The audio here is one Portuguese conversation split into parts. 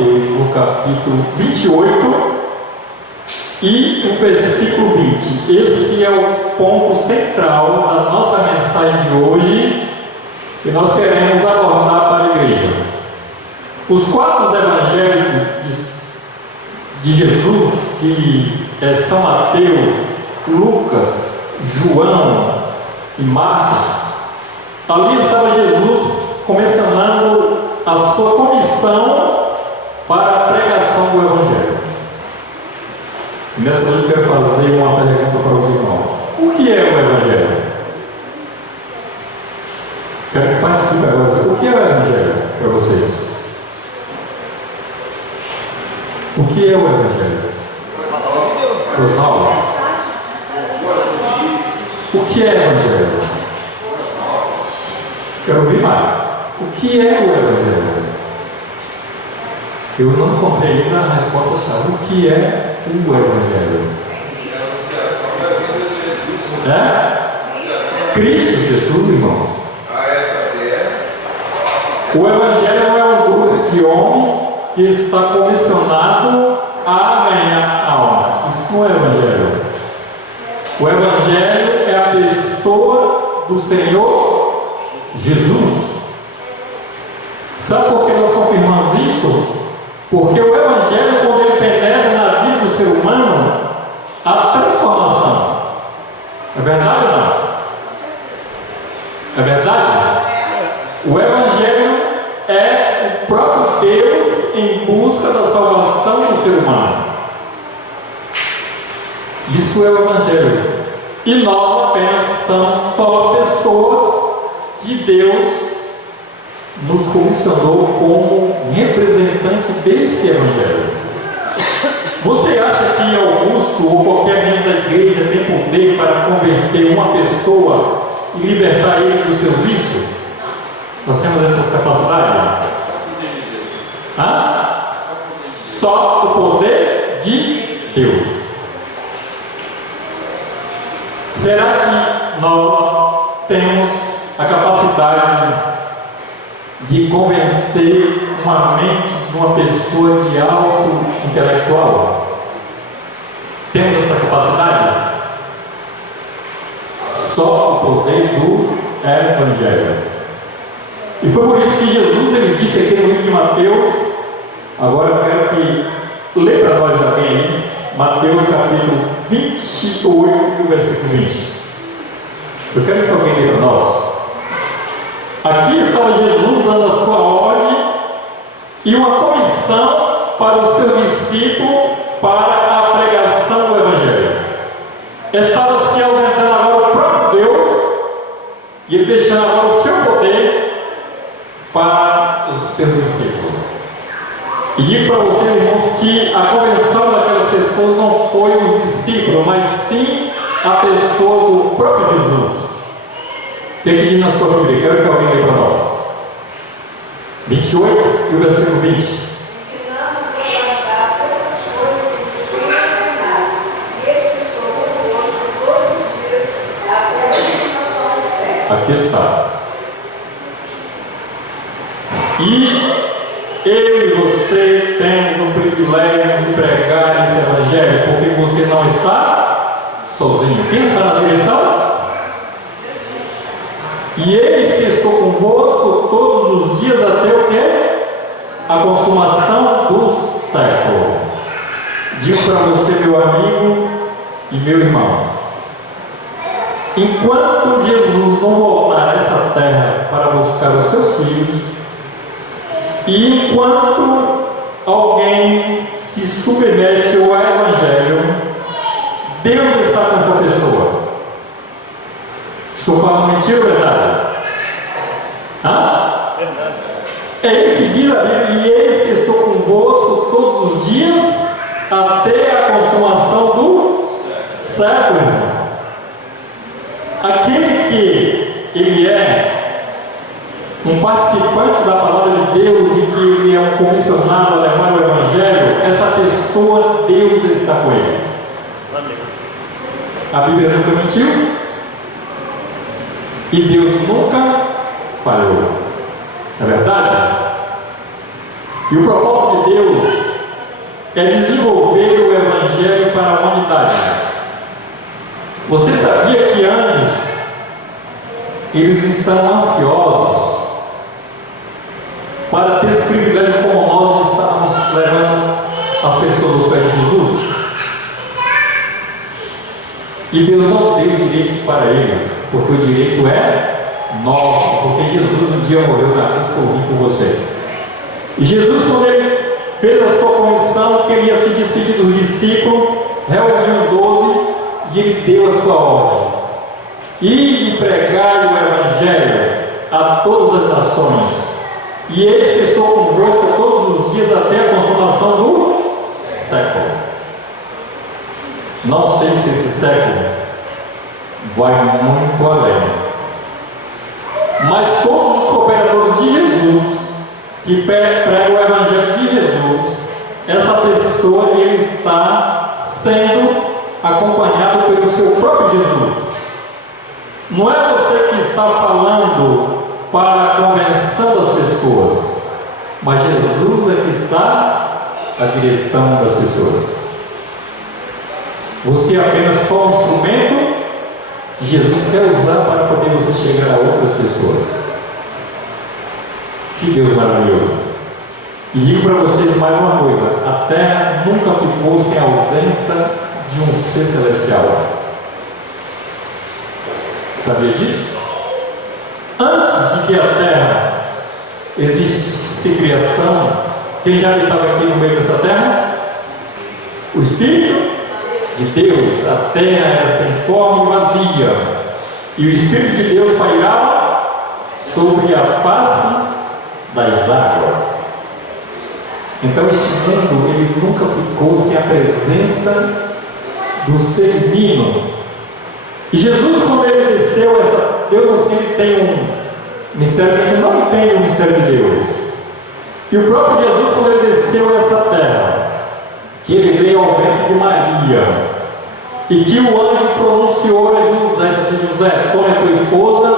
Mateus, no capítulo 28 e o versículo 20. Esse é o ponto central da nossa mensagem de hoje que nós queremos abordar para a igreja. Os 4 evangelhos de Jesus, que são Mateus, Lucas, João e Marcos, ali estava Jesus começando a sua comissão para a pregação do Evangelho. E nessa noite eu quero fazer uma pergunta para os irmãos: o que é o Evangelho? Quero que participe agora. O que é o Evangelho para vocês? O que é o Evangelho? Os novos. O que é o Evangelho? Quero ouvir mais. O que é o Evangelho? Eu não encontrei ainda a resposta chave. O que é o Evangelho? É? Cristo Jesus, irmãos. O Evangelho não é um grupo de homens que está comissionado a ganhar alma. Isso não é Evangelho. O Evangelho é a pessoa do Senhor Jesus. Sabe por que nós confirmamos isso? Porque o Evangelho, quando ele penetra na vida do ser humano, há transformação. É verdade ou não? É verdade? O Evangelho é o próprio Deus em busca da salvação do ser humano. Isso é o Evangelho. E nós apenas somos só pessoas que Deus nos comissionou como representante desse Evangelho. Você acha que Augusto ou qualquer membro da igreja tem poder para converter uma pessoa e libertar ele do seu vício? Nós temos essa capacidade? Só o poder de Deus. Será que nós temos a capacidade de convencer uma mente de uma pessoa de alto intelectual? Temos essa capacidade? Só o poder do Evangelho. E foi por isso que Jesus ele disse aqui no livro de Mateus. Agora eu quero que lê para nós alguém aí, Mateus capítulo 28, versículo 20. Eu quero que alguém lê para nós. Aqui estava Jesus dando a sua ordem e uma comissão para o seu discípulo para a pregação do Evangelho. Estava se ausentando agora o próprio Deus e ele deixando agora o seu poder para os seus discípulos. E digo para vocês, irmãos, que a convenção daquelas pessoas não foi os discípulos, mas sim a pessoa do próprio Jesus. O que diz na sua Bíblia? Quero que alguém leia para nós. 28 e o versículo 20. Aqui está. E eu e você temos o privilégio de pregar esse Evangelho, porque você não está sozinho. Quem está na direção? E eis que estou convosco todos os dias até o quê? A consumação do século. Digo para você, meu amigo e meu irmão, enquanto Jesus não voltar a essa terra para buscar os seus filhos, e enquanto alguém se submete ao Evangelho, Deus está com essa pessoa. Estou falando mentira ou verdade? Verdade. É ele que diz a Bíblia: e eis que estou convosco todos os dias até a consumação do século. Aquele que ele é um participante da palavra de Deus e que ele é um comissionado a levar o Evangelho, essa pessoa, Deus está com ele. Amém. A Bíblia nunca mentiu e Deus nunca falhou. É verdade? E o propósito de Deus é desenvolver o Evangelho para a humanidade. Você sabia que anjos, eles estão ansiosos para ter esse privilégio como nós estamos levando as pessoas aos pés de Jesus? E Deus não deu direito para eles, porque o direito é nosso, porque Jesus um dia morreu na cruz por mim, por você. E Jesus, quando ele fez a sua comissão, que ele ia se despedir dos discípulos, reuniu os 12 e ele deu a sua ordem: ide pregar o Evangelho a todas as nações, e eis que estou convosco todos os dias até a consumação do século. Não sei se esse século vai muito além, mas todos os cooperadores de Jesus que pregam o Evangelho de Jesus, essa pessoa ele está sendo acompanhado pelo seu próprio Jesus. Não é você que está falando para a convenção das pessoas, mas Jesus é que está à direção das pessoas. Você é apenas só um instrumento que Jesus quer usar para poder você chegar a outras pessoas. Que Deus maravilhoso! E digo para vocês mais uma coisa: a terra nunca ficou sem a ausência de um ser celestial. Sabia disso? Antes de que a terra existisse criação, quem já habitava aqui no meio dessa terra? O Espírito de Deus. A terra era sem forma e vazia, e o Espírito de Deus pairava sobre a face das águas. Então este mundo ele nunca ficou sem a presença do ser divino. E Jesus, quando ele desceu, Deus assim tem um mistério que a gente não tem, o mistério de Deus. E o próprio Jesus, quando ele desceu essa terra, que ele veio ao ventre de Maria, e que o anjo pronunciou a José, assim: José, tome a tua esposa,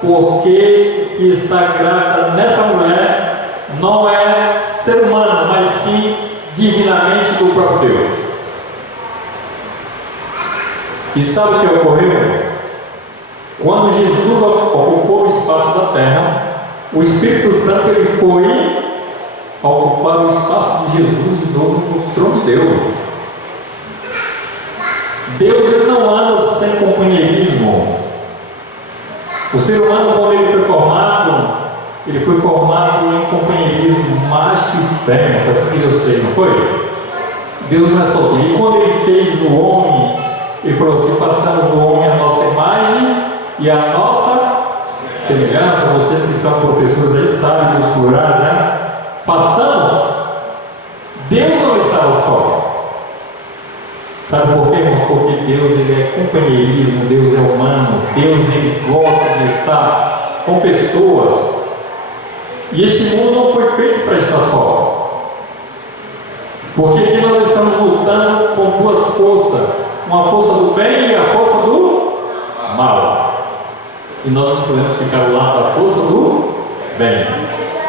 porque que está grávida nessa mulher não é ser humano, mas sim divinamente do próprio Deus. E sabe o que ocorreu? Quando Jesus ocupou o espaço da terra, o Espírito Santo ele foi ocupar o espaço de Jesus de novo no trono de Deus. Deus ele não anda sem companheirismo. O ser humano, quando ele foi formado em companheirismo macho e fêmea, para assim que Deus fez, não foi? Deus não é sozinho. E quando ele fez o homem, ele falou assim: façamos o homem à nossa imagem e à nossa semelhança. Vocês que são professores aí sabem dos plurais, né? Façamos. Deus não estava só. Sabe por quê, irmãos? Porque Deus ele é companheirismo, Deus é humano, Deus ele gosta de estar com pessoas. E este mundo não foi feito para estar só. Porque aqui nós estamos lutando com duas forças: uma força do bem e a força do mal. E nós escolhemos ficar lá da força do bem.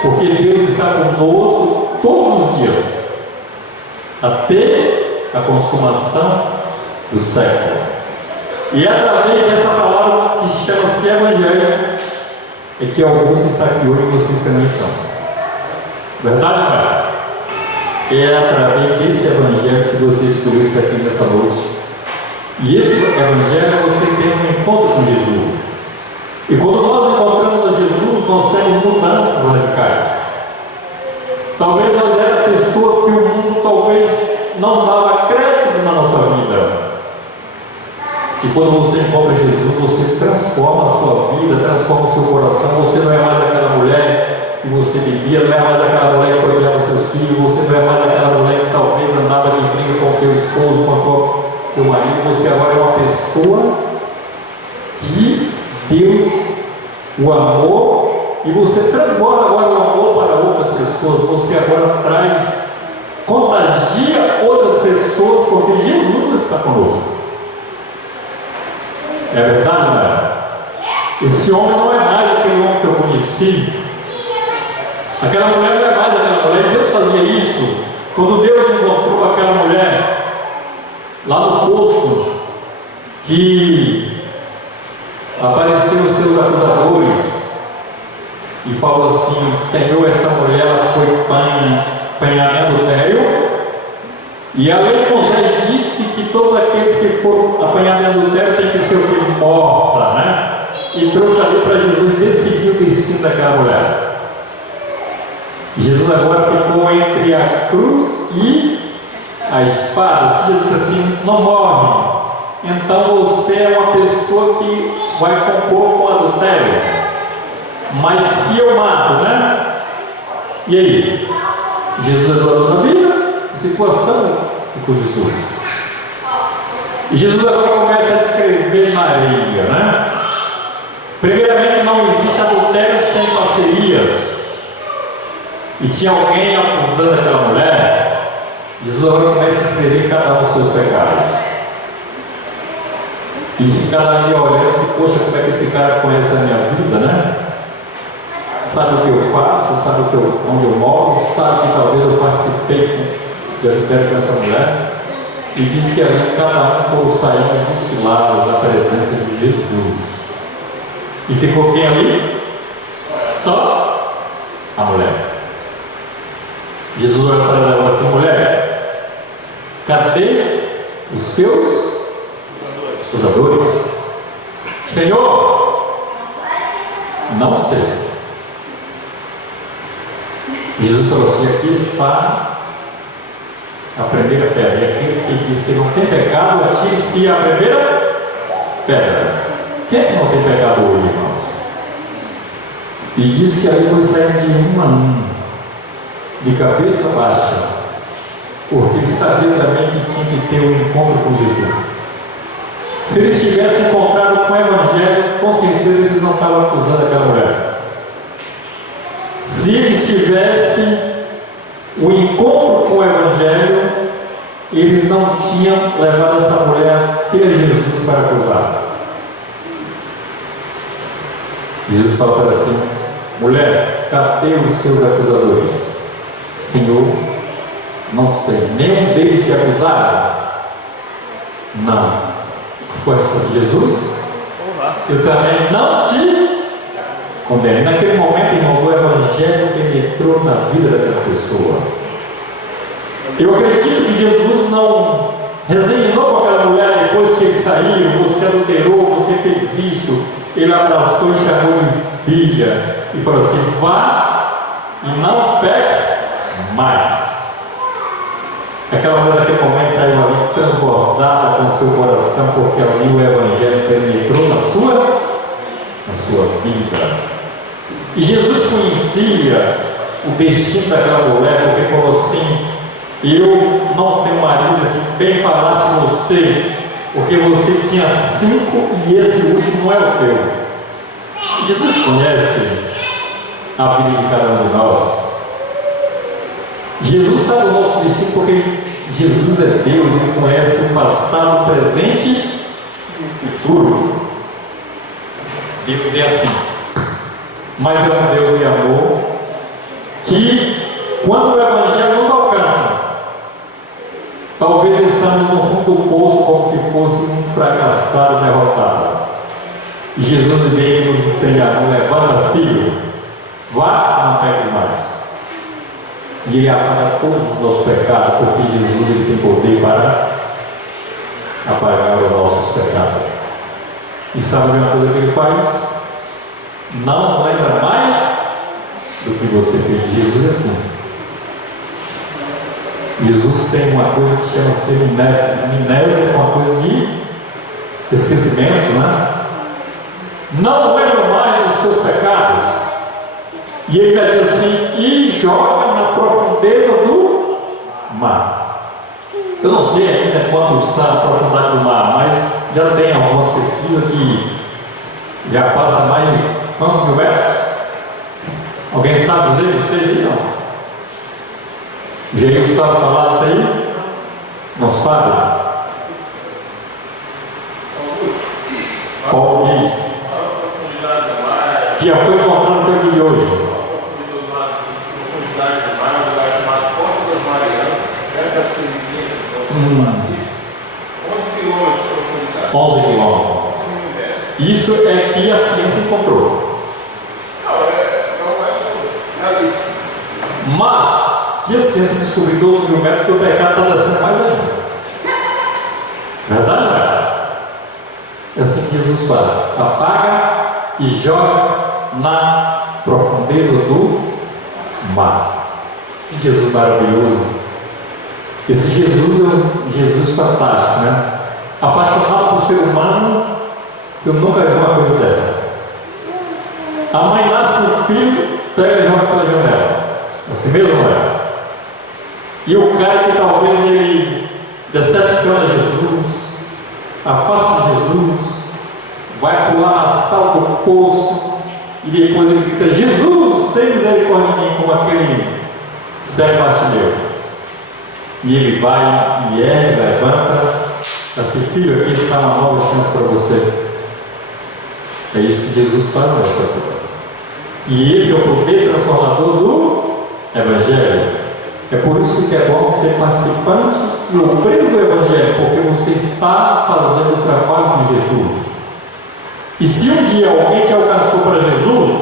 Porque Deus está conosco todos os dias, até a consumação do século. E é através dessa palavra que chama-se Evangelho é que Augusto está aqui hoje e vocês também estão. Verdade, não é? É através desse Evangelho que você escolheu estar aqui nessa noite. E esse Evangelho você tem um encontro com Jesus. E quando nós encontramos a Jesus, nós temos mudanças radicais. Talvez nós éramos pessoas que o mundo talvez não dava crédito na nossa vida. E quando você encontra Jesus, você transforma a sua vida, transforma o seu coração. Você não é mais aquela mulher que você bebia, não é mais aquela mulher que foi odiava seus filhos, você não é mais aquela mulher que talvez andava de briga com o teu esposo, com o teu marido. Você agora é uma pessoa que Deus o amou, e você transborda agora o amor para outras pessoas. Você agora contagia outras pessoas, porque Jesus está conosco. É verdade, não é? Esse homem não é mais aquele homem que eu conheci, Aquela mulher não é mais aquela mulher. Deus fazia isso. Quando Deus encontrou aquela mulher lá no poço, que apareceram os seus acusadores e falou assim: Senhor, essa mulher ela foi panha em adultério, e a lei de Moisés disse que todos aqueles que foram apanhados em adultério têm que ser morta, né? E trouxe ali para Jesus decidir o destino daquela mulher. Jesus agora ficou entre a cruz e a espada. Se Jesus disse assim: não morre, então você é uma pessoa que vai compor com adultério. Mas se eu mato, né? E aí? Jesus adorou na vida? Que situação ficou Jesus? E Jesus agora começa a escrever Maria, né? Primeiramente, não existe adultério sem parcerias. E tinha alguém acusando aquela mulher. Jesus agora começa a escrever cada um dos seus pecados. E se cada um ia olhando assim: poxa, como é que esse cara conhece a minha vida, né? Sabe o que eu faço, sabe onde eu moro, sabe que talvez eu participei de adultério com essa mulher. E diz que ali cada um foram saindo desfilados da presença de Jesus. E ficou quem ali? Só a mulher. Jesus olha para ela assim: mulher, cadê os seus acusadores? Senhor, não sei. Jesus falou assim: aqui está a primeira pedra. E aquele que disse que não tem pecado, atire-se a primeira pedra. Quem é que não tem pecado hoje, irmãos? E diz que aí foi saindo de um a um, de cabeça baixa, porque ele sabia também que tinha que ter um encontro com Jesus. Se eles tivessem encontrado com o Evangelho, com certeza eles não estavam acusando aquela mulher. Se eles tivessem o encontro com o Evangelho, eles não tinham levado essa mulher até Jesus para acusar. Jesus fala para ela assim: mulher, cadê os seus acusadores? Senhor, não sei, nenhum deles se acusaram? Não. Foi a resposta de Jesus? Eu também não te condeno. Naquele momento, irmãos, o Evangelho penetrou na vida daquela pessoa. Eu acredito que Jesus não resignou com aquela mulher depois que ele saiu: você adulterou, você fez isso. Ele abraçou e chamou de filha e falou assim: vá e não peques mais. Aquela mulher naquele momento saiu ali transbordada com o seu coração, porque ali o Evangelho penetrou na sua vida. E Jesus conhecia o destino daquela mulher, porque falou assim: eu não tenho marido, assim, bem falasse você, porque você tinha 5 e esse último é o teu. Jesus conhece a vida de cada um de nós. Jesus sabe o nosso destino, porque Jesus é Deus, Ele conhece o passado, o presente e o futuro. Deus é assim. Mas é um Deus de amor que, quando o Evangelho nos alcança, talvez estamos no fundo do poço como se fosse um fracassado, derrotado. E Jesus veio nos ensinar: não levanta, filho, vá, não peques mais. E Ele apaga todos os nossos pecados, porque Jesus Ele tem poder para apagar os nossos pecados. E sabe uma coisa que Ele faz? Não lembra mais do que você fez. Jesus é assim. Jesus tem uma coisa que chama-se amnésia. Amnésia é uma coisa de esquecimento, né? Não lembra mais dos seus pecados. E ele vai dizer assim: e joga na profundeza do mar. Eu não sei ainda quanto está a profundidade do mar, mas já tem algumas pesquisas que já passa mais de quantos mil metros? Alguém sabe dizer? Vocês aí não? Jair sabe falar disso aí? Não sabe? Paulo diz que já foi encontrado no dia de hoje. quilômetros de profundidade. 11 quilômetros. Isso é que a ciência encontrou. Mas, se a ciência descobrir 12 mil metros, o pecado está descendo mais ainda. Verdade, não é? É assim que Jesus faz: apaga e joga na profundeza do mar. Que Jesus maravilhoso! Esse Jesus é um Jesus fantástico, né? Apaixonado por ser humano, eu nunca vi uma coisa dessa. A mãe nasce um filho, pega e joga pela janela. Assim mesmo, não é? E o cara que talvez ele decepciona Jesus, afasta Jesus, vai pular na sala do poço e depois ele grita: Jesus, tem misericórdia de mim, como aquele cego Bartimeu. E ele vai e levanta, assim: filho, aqui está uma nova chance para você. É isso que Jesus faz nessa vida. E esse é o poder transformador do Evangelho. É por isso que é bom ser participante e obreiro do Evangelho, porque você está fazendo o trabalho de Jesus. E se um dia alguém te alcançou para Jesus,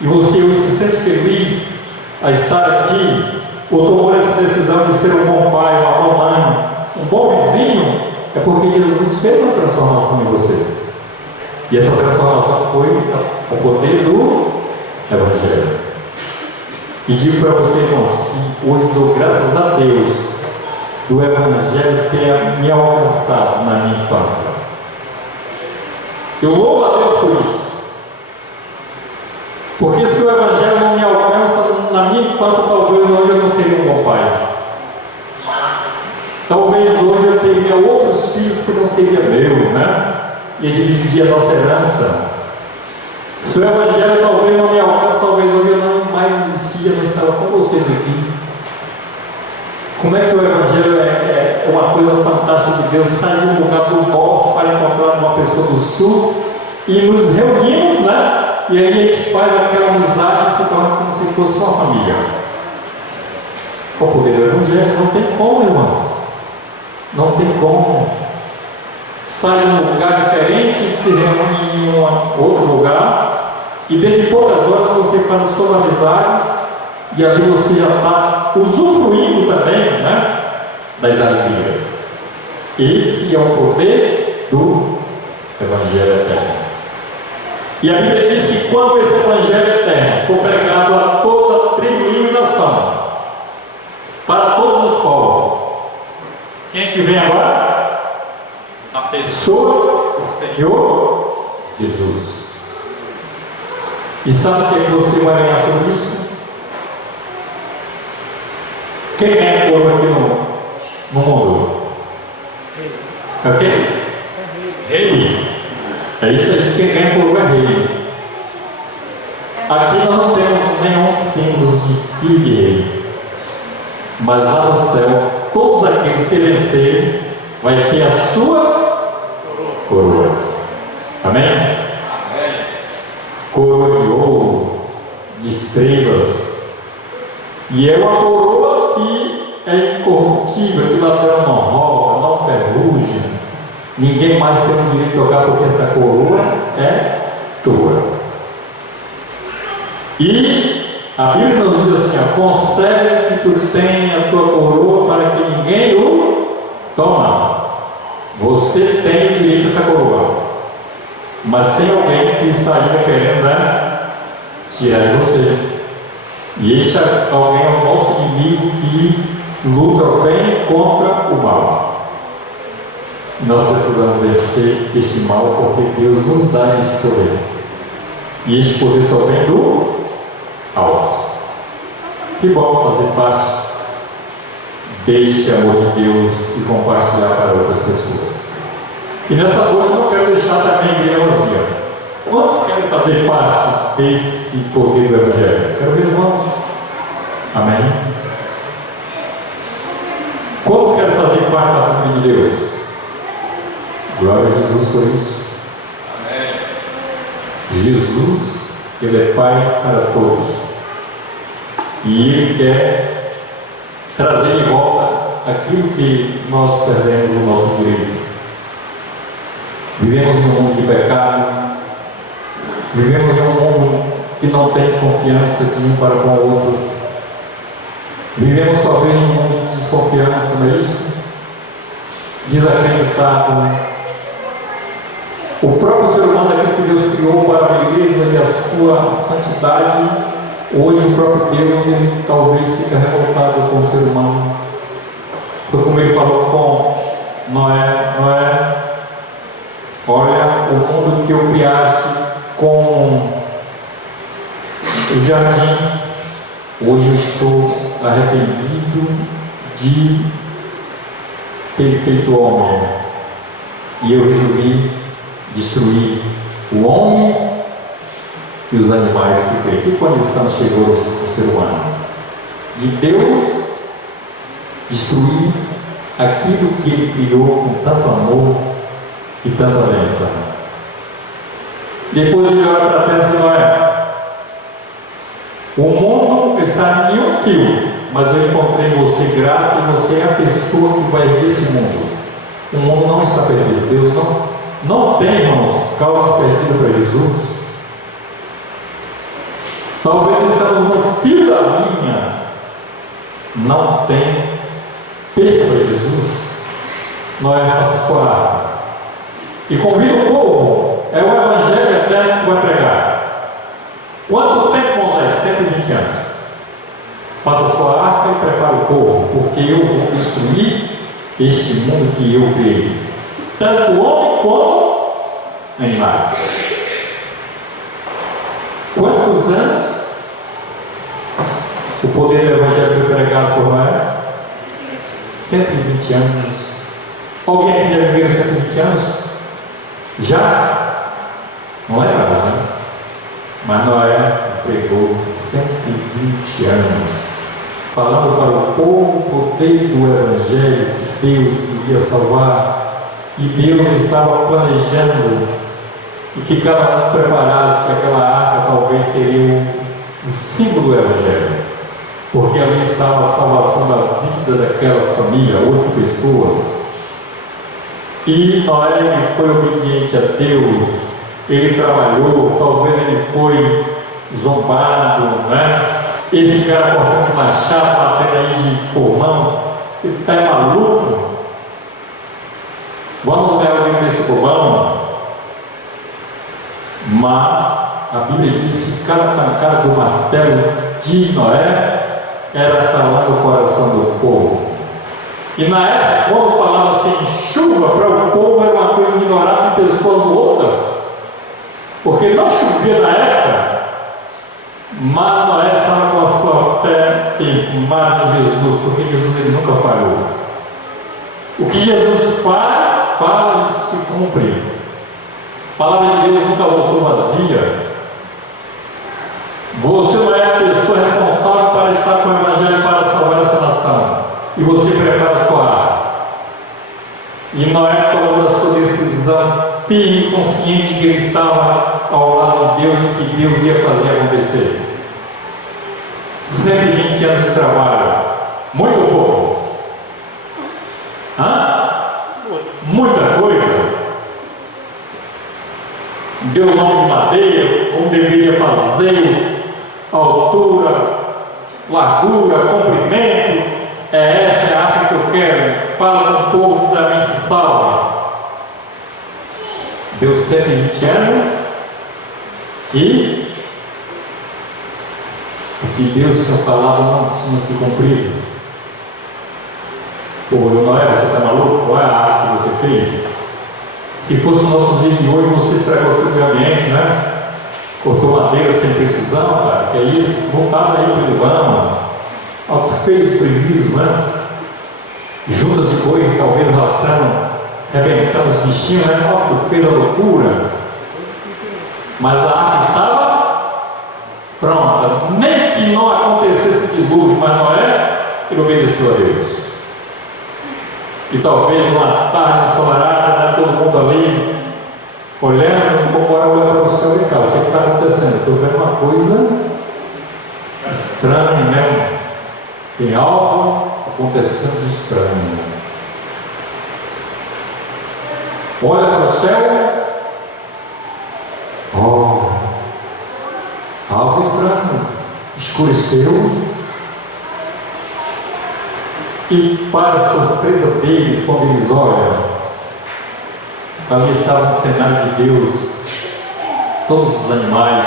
e você hoje se sente feliz a estar aqui, ou tomou essa decisão de ser um bom pai, uma boa mãe, um bom vizinho, é porque Jesus fez uma transformação em você. E essa transformação foi o poder do Evangelho. E digo para vocês, irmãos, que hoje dou graças a Deus do Evangelho ter me alcançado na minha infância. Eu louvo a Deus por isso. Porque se o Evangelho não me alcança na minha infância, talvez hoje eu não seria um bom pai. Talvez hoje eu teria outros filhos que não seria meu, né? E dividir a nossa herança. Se o Evangelho talvez não me alcance, talvez hoje eu não mais existia, não estava com vocês aqui. Como é que o Evangelho é uma coisa fantástica de Deus? Sai de um lugar do norte para encontrar uma pessoa do sul e nos reunimos, né? E aí a gente faz aquela amizade e se torna como se fosse uma família. O poder do Evangelho não tem como, irmãos. Não tem como. Sai de um lugar diferente, se reúne em outro lugar, e dentro de poucas horas você faz as suas amizades, e ali você já está usufruindo também, né, das alegrias. Esse é o poder do Evangelho Eterno. E a Bíblia diz que quando esse Evangelho Eterno for pregado a toda tribo e nação, para todos os povos, quem é que vem agora? A pessoa, o Senhor Jesus. E sabe o que você vai ganhar sobre isso? Quem é coroa aqui no mundo? É o quê? Rei. É isso aí, quem ganha coroa é rei. Aqui nós não temos nenhum símbolo de filho de rei. Mas lá no céu, todos aqueles que vencerem vai ter a sua coroa. Amém? Amém? Coroa de ouro, de estrelas. E é uma coroa que é incorruptível, que ladrão não rouba, não ferruja. Ninguém mais tem o direito de tocar, porque essa coroa é tua. E a Bíblia nos diz assim: ó, concede que tu tenha a tua coroa para que ninguém o toma. Você tem o direito a essa coroa, mas tem alguém que está ainda querendo, né, tirar de você. E este alguém é o nosso inimigo que luta o bem contra o mal. Nós precisamos vencer este mal, porque Deus nos dá esse poder. E este poder só vem do alto. Que bom fazer parte deste amor de Deus e compartilhar para outras pessoas. E nessa noite eu não quero deixar também a igreja vazia. Quantos querem fazer parte desse poder do Evangelho? Quero ver as mãos. Amém? Quantos querem fazer parte da família de Deus? Glória a Jesus por isso. Amém. Jesus, Ele é Pai para todos. E Ele quer trazer de volta aquilo que nós perdemos o nosso direito. Vivemos num mundo de pecado, vivemos num mundo que não tem confiança de um para com outros, vivemos talvez num mundo de desconfiança, não é isso? Desacreditado. O próprio ser humano, aquilo que Deus criou para a beleza e a sua santidade, hoje o próprio Deus, ele talvez fica revoltado com o ser humano. Foi como ele falou com Noé: Noé, olha, o mundo que eu criasse com o jardim, hoje eu estou arrependido de ter feito o homem, e eu resolvi destruir o homem e os animais que criei. Que condição chegou o ser humano? De Deus destruir aquilo que ele criou com tanto amor e tanta bênção. Depois ele olha para a terra e diz: olha, o mundo está em um fio, mas eu encontrei em você graça, e você é a pessoa que vai ver esse mundo. O mundo não está perdido. Deus não tem, irmãos, causas perdidas para Jesus. Talvez estamos no fio da linha. Não tem perda para Jesus. Noé, faça sua arte. E convida o povo. É o Evangelho eterno que vai pregar. Quanto tempo, Moisés? 120 anos. Faça sua arca e prepare o povo, porque eu vou destruir este mundo que eu criei, tanto homem como animais. Quantos anos o poder do Evangelho foi pregado por Noé? 120 anos. Alguém aqui já viveu 120 anos? Já? Não é nada, né? Mas Noé pregou 120 anos, falando para o povo o poder do Evangelho, que Deus queria salvar, e Deus estava planejando, e que cada um preparasse aquela arca. Talvez seria um símbolo do Evangelho, porque ali estava a salvação da vida daquelas famílias, 8 pessoas. E Noé, ele foi obediente a Deus, ele trabalhou, talvez ele foi zombado, né? Esse cara cortando machado, batendo aí de formão, ele está maluco. Vamos ver alguém desse povão. Mas a Bíblia diz que cada pancada do martelo de Noé era falando o coração do povo. E na época, quando falava assim, chuva para o povo, era uma coisa ignorada de pessoas loucas, porque não chovia na época. Mas Noé estava com a sua fé firmada em Jesus, porque Jesus ele nunca falhou. O que Jesus fala, isso se cumpre. A palavra de Deus nunca voltou vazia. Você não é a pessoa responsável para estar com o Evangelho para salvar essa nação, e você prepara a sua arca. E Noé tomou a sua decisão firme e consciente de que ele estava ao lado de Deus e que Deus ia fazer acontecer. 120 anos de trabalho, muito ou pouco? Muita coisa. Deu o nome de madeira, como deveria fazer, altura, largura, comprimento. Essa é a arca que eu quero. Fala com o povo que também se salva. Deu 120 anos e o que Deus tinha falado não tinha se cumprido. Pô, Noé, você está maluco? Qual é a arca que você fez? Se fosse os nossos dias de hoje, você estragou tudo o ambiente, né? Cortou madeira sem precisão, cara, que é isso? Não estava aí pelo vão. Algo fez prejuízo, né? Juntas de boi, talvez arrastando, arrebentando os bichinhos, né? Algo fez a loucura. Mas a arca estava pronta. Nem que não acontecesse dilúvio, mas Noé, ele obedeceu a Deus. E talvez uma tarde ensolarada, né, todo mundo ali, olhando, como era olhar para o céu e cá, o que está acontecendo? Estou vendo uma coisa estranha, né? Tem algo acontecendo de estranho. Olha para o céu, algo estranho, escureceu, e para a surpresa deles, quando eles olham, ali estava um cenário de Deus, todos os animais.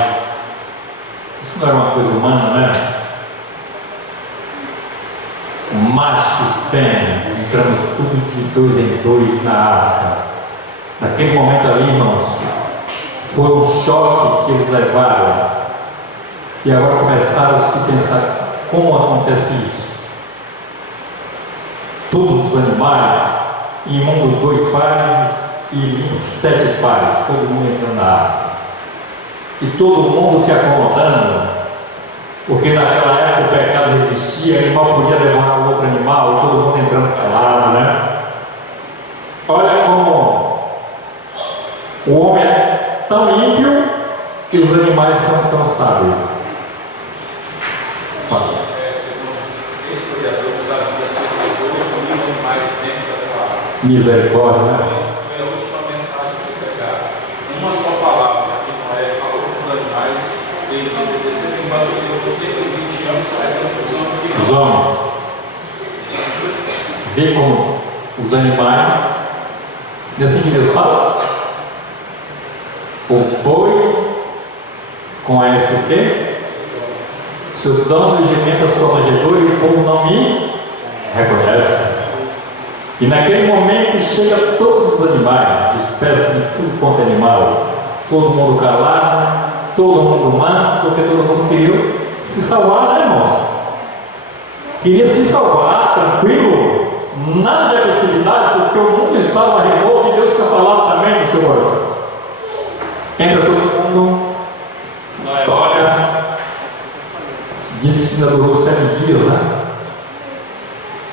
Isso não era uma coisa humana, né? Macho e fêmea entrando tudo de dois em dois na arca. Naquele momento ali, irmãos, foi um choque que eles levaram, e agora começaram a se pensar: como acontece isso? Todos os animais, imundo 2 pares e limpo 7 pares, todo mundo entrando na arca, e todo mundo se acomodando, porque naquela época o pecado existia, o animal podia devorar o outro animal, e todo mundo entrando calado, né? Olha como o homem é tão ímpio que os animais são tão sábios. Misericórdia, né? Foi a última mensagem que se pregaram. Uma só palavra que Noé falou para os animais, eles obedeceram enquanto ele levou 120 anos pregando para os homens. Os homens. Vê como os animais, não é assim que Deus fala? O boi com a ST, seu dono regimenta a sua manjedoura, e o povo não me reconhece. E naquele momento chega todos os animais, espécies de tudo quanto é animal, todo mundo calado, todo mundo manso, porque todo mundo queria se salvar, né, irmãos? Queria se salvar, tranquilo, nada de agressividade, porque o mundo estava revolto e Deus tinha falado também no seu coração. Entra todo mundo, olha, disse que ainda durou 7 dias, né?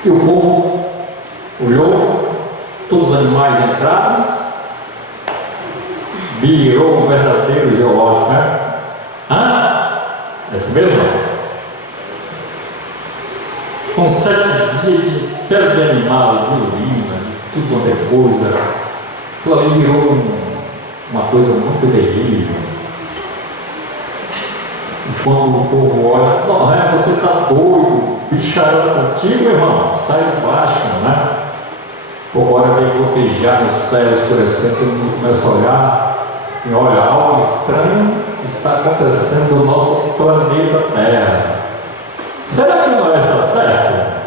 E o povo olhou, todos os animais entraram, virou um verdadeiro geológico, né? É isso mesmo? Com 7 dias de fezes animal, de urina, de tudo quanto é coisa, aquilo ali virou uma coisa muito terrível. E quando o povo olha: não, você está doido, bicharada contigo, irmão, sai de baixo, né? Agora tem gotejar no céu, escurecendo, todo mundo começa a olhar, assim, olha, algo estranho está acontecendo no nosso planeta Terra. Será que Noé está certo?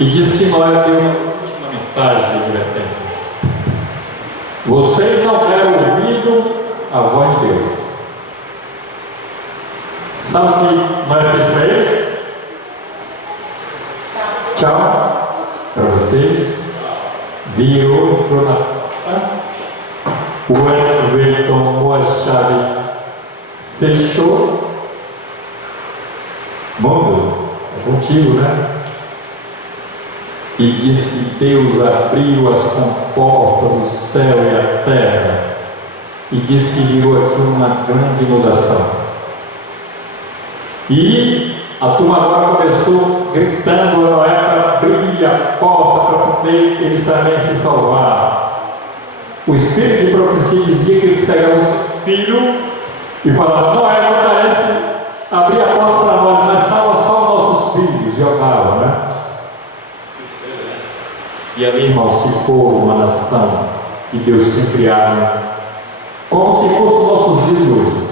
E diz que Noé deu uma última mensagem de advertência: vocês não deram ouvido à voz de Deus. Sabe o que Noé fez para eles? Tchau para vocês. Virou, entrou na porta, o anjo veio, tomou a chave, fechou. Mundo, é contigo, né? E disse que Deus abriu as comportas do céu e a terra, e disse que virou aqui uma grande inundação. E a turma agora começou gritando a Noé para abrir a porta para poder eles também se salvar. O espírito de profecia dizia que eles pegavam o filho e falavam: Noé, não parece abrir a porta para nós, mas salva só nossos filhos. Jogavam, né? E ali, irmão, se for uma nação que Deus tem criado, como se fosse os nossos dias de hoje.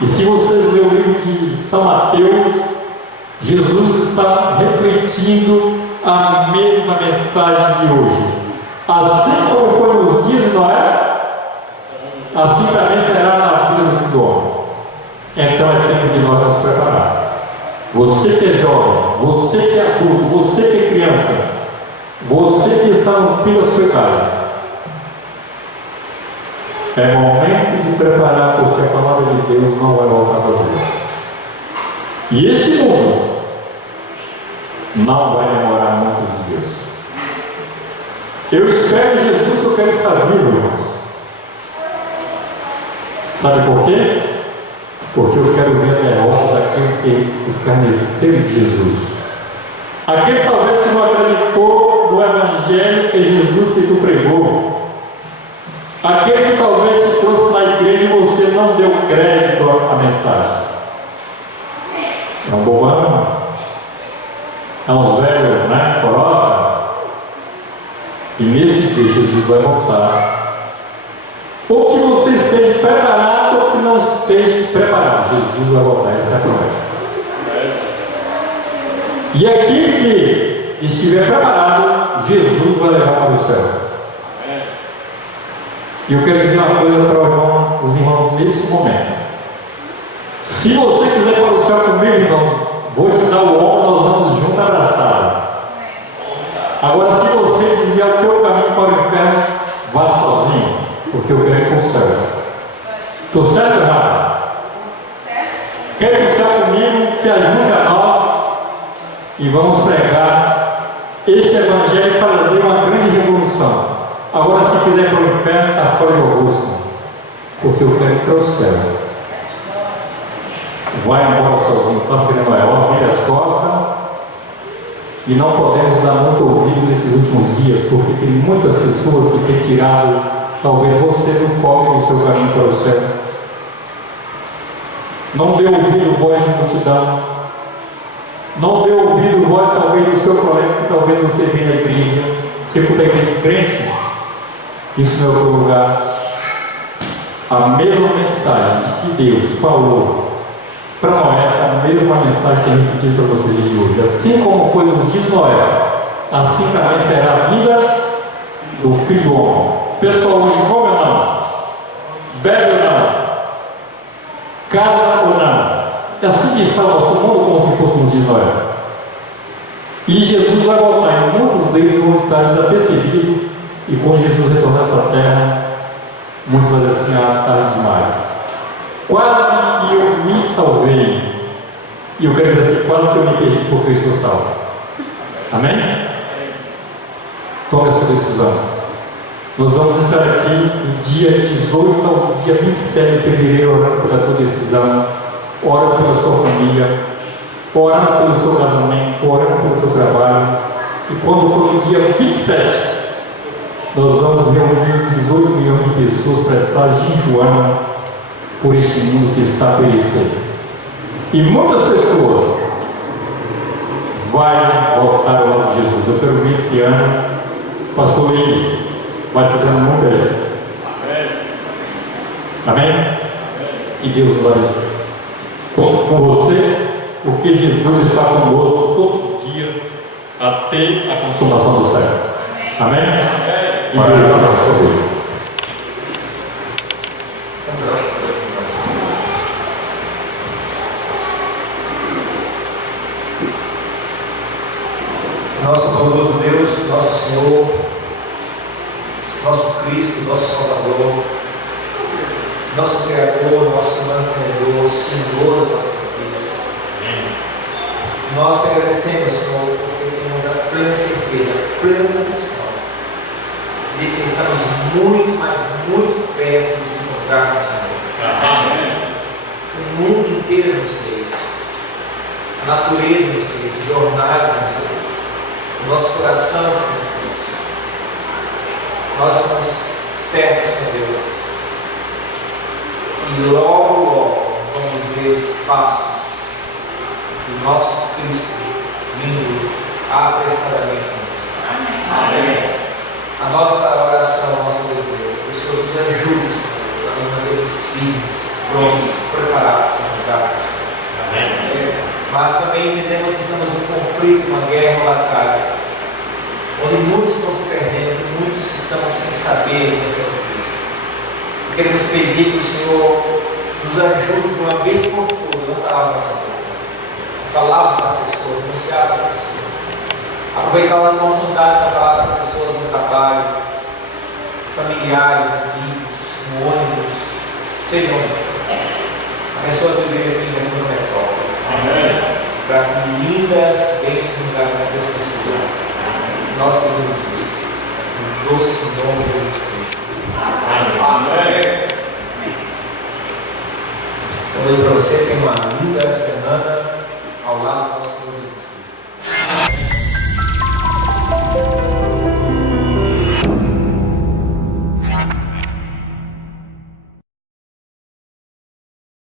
E se vocês lerem o livro de São Mateus, Jesus está refletindo a mesma mensagem de hoje. Assim como foi nos dias de Noé, assim também será na vida do homem. Então é tempo de nós nos preparar. Você que é jovem, você que é adulto, você que é criança, você que está no fim da sua casa, é momento de preparar, porque a palavra de Deus não vai voltar vazia. E esse mundo não vai demorar muitos dias. Eu espero em Jesus que eu quero estar vivo, irmãos. Sabe por quê? porque eu quero ver a derrota daqueles que escarneceram de Jesus. Aquele talvez que não acreditou no Evangelho que Jesus que tu pregou. Aquele que talvez te trouxe na igreja e você não deu crédito à mensagem. É um bobão. É uns velhos, né? Coroca. E nesse dia Jesus vai voltar. Ou que você esteja preparado ou que não esteja preparado. Jesus vai voltar, essa é a promessa. E aquele que estiver preparado, Jesus vai levar para o céu. E eu quero dizer uma coisa para os irmãos nesse momento. Se você quiser ir para o céu comigo, irmãos, vou te dar o ombro, nós vamos juntos abraçados. Agora, se você desviar o teu caminho para o inferno, vá sozinho, porque eu quero ir para o céu. Estou certo ou errado? Quer ir para o céu comigo? Se ajude a nós e vamos pregar esse evangelho e fazer uma grande revolução. Agora, se quiser ir para o inferno, está fora de Augusto, porque eu quero ir para o céu. Vai embora sozinho, está querendo maior, vira as costas. E não podemos dar muito ouvido nesses últimos dias, porque tem muitas pessoas que têm tirado, talvez você do foco do seu caminho para o céu. Não dê ouvido voz de multidão. Não dê ouvido voz talvez do seu colega, que talvez você venha da igreja. Você for da igreja crente, isso não é o teu lugar. A mesma mensagem que Deus falou para Noé, essa é a mesma mensagem que ele pediu para vocês de hoje. Assim como foi nos dias de Noé, assim também será a vida do Filho do Homem. Pessoal, hoje come ou não? Bebe ou não? Casa ou não? É assim que está o nosso mundo, como se fosse nos dias de Noé. E Jesus vai voltar, e muitos deles vão estar desapercebidos, e quando Jesus retornar a essa terra, muitos vão dizer assim: ah, tarde demais. Quase que eu me salvei. E eu quero dizer assim: quase que eu me perdi por Cristo salvo. Amém? Tome essa decisão. Nós vamos estar aqui no dia 18 ao dia 27 de fevereiro, orando pela tua decisão, orando pela sua família, orando pelo seu casamento, orando pelo teu trabalho. E quando for no dia 27, nós vamos reunir 18 milhões de pessoas para estar jejuando por este mundo que está perecendo. E muitas pessoas vão voltar ao lado de Jesus. Eu quero ver esse ano pastor Luiz batizando muita gente. Amém? E Deus nos abençoe. Conto com você, porque Jesus está conosco todos os dias até a consumação do céu. Amém? E Deus nos abençoe. Nosso bondoso Deus, nosso Senhor, nosso Cristo, nosso Salvador, nosso Criador, nosso mantenedor, Senhor das nossas vidas. Nós te agradecemos, Senhor, porque temos a plena certeza, a plena convicção de que estamos muito, mas muito perto de se encontrar com o Senhor. O mundo inteiro é vocês, a natureza é vocês, os jornais é vocês. O nosso coração é sempre isso. Nós estamos certos, Senhor Deus, que logo vamos ver os passos do nosso Cristo vindo apressadamente a nós. Amém. A nossa oração, o nosso desejo, que o Senhor nos ajude, Senhor, a nos mantermos firmes, prontos, preparados a mudar para o Senhor. Amém. Mas também entendemos que estamos em um conflito, uma guerra, uma batalha, onde muitos estão se perdendo, muitos estão sem saber dessa notícia. E queremos pedir que o Senhor nos ajude de uma vez por todas, não parar a nossa boca, a falar para as pessoas, anunciar para as pessoas, aproveitar a oportunidade para falar para as pessoas no trabalho, familiares, amigos, no ônibus, seja onde for. Abençoa a tua igreja aqui em Jardim Metrópolis. Amém. Para que lindas bênçãos nos aconteçam nesse lugar. Nós pedimos isso. No doce nome de Jesus Cristo.